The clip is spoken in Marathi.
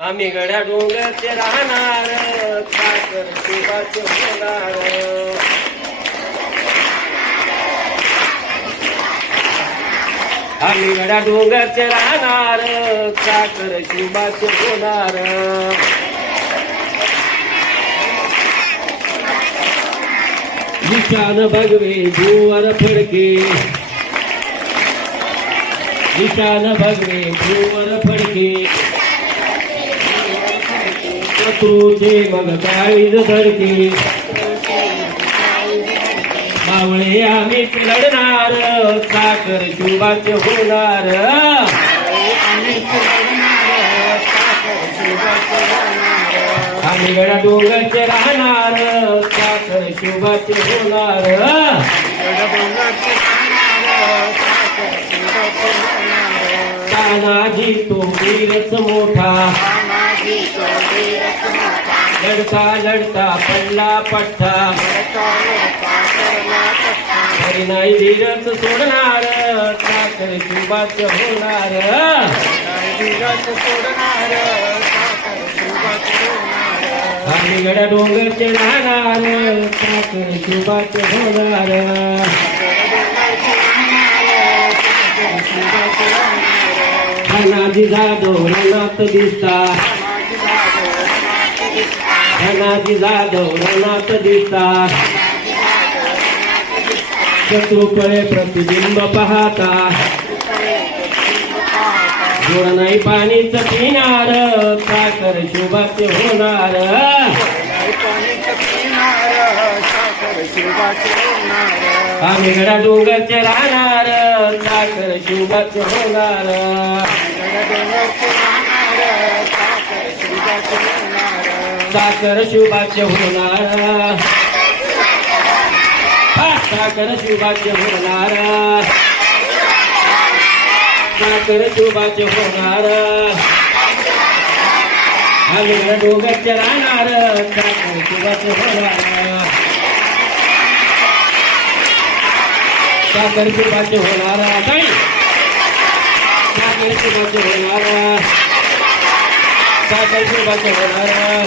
आम्ही गड्या डोंगरचे राहणार साखर शिवाचे होणार. आम्ही गड्या डोंगरचे राहणार साखर शिवाचे होणार. निशान भगवे भूवर फडके. निशान भगवे भूवर फडके. शत्रूचे मग काळीज धडके मावळे आम्ही लढणार साखर शुभाचे होणार. आम्ही गडा डोंगरचे राहणार साखर शुभाचे होणार. तानाजी तो वीरच मोठा. लढता लढता पडला पठ्ठा. तरी नाही धीरच सोडणार साखर शुभाचे होणार. आम्ही गड्या डोंगरचे राहणार साखर शुभाचे होणार. धनाजी जाधव रणात दिसता धनाजी जाधव दिसता शत्रुपळे प्रतिबिंब पाहता गोड नाही पाणीच पिणार साखर शुभाचे होणार. आम्ही गडा डोंगरचे राहणार साखर शुभाचे होणार. साखर शुभाचे होणार. हा, साखर शुभाचे होणार. साखर शुभाचे होणार. आम्ही गडा डोंगरचे राहणार साखर शुभाचे होणार. साखर शुभाचे होणार. काही साखर शुभाचे होणार. साखर शुभाचे होणार.